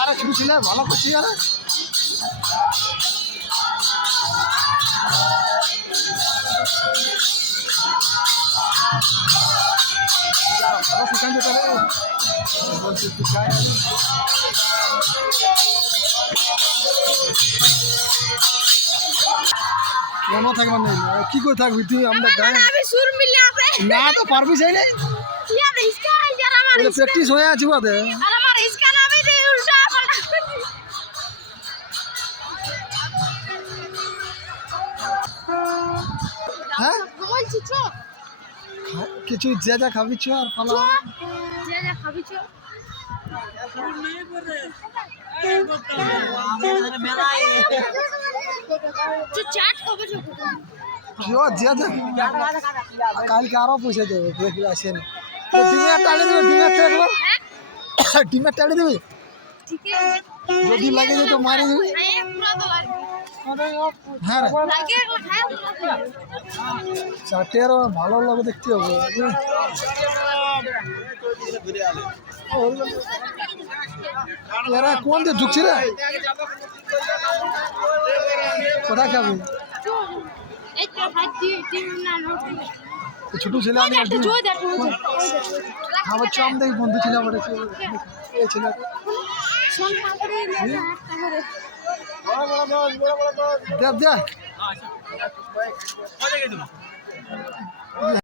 আরে ছোট ছেলে ভালো করছি আরে শিখান যেতে মনে থাকবার নেই কি করে থাকবি তুই আমরা গায়ে না তো পারবি সেই নেই প্র্যাকটিস হয়ে আছে বাদে হ্যাঁ কিছু যে যা খাবি চ আর পালা কালকে আরো পয়সা দেবে দেখবি আসেন ডিমের টাড়ে দেবে ডিমের টাড়ে দেবে যদি লাগে তো মারে দেবে হ্যাঁ চারটে আরো ভালো লাগে দেখতে হবে এরা কোন দিয়ে ঢুকছি রে কোথায় খাবি ছোট ছেলে আমি আমার চম দেখি বন্ধু ছিল আমার ছেলে দেব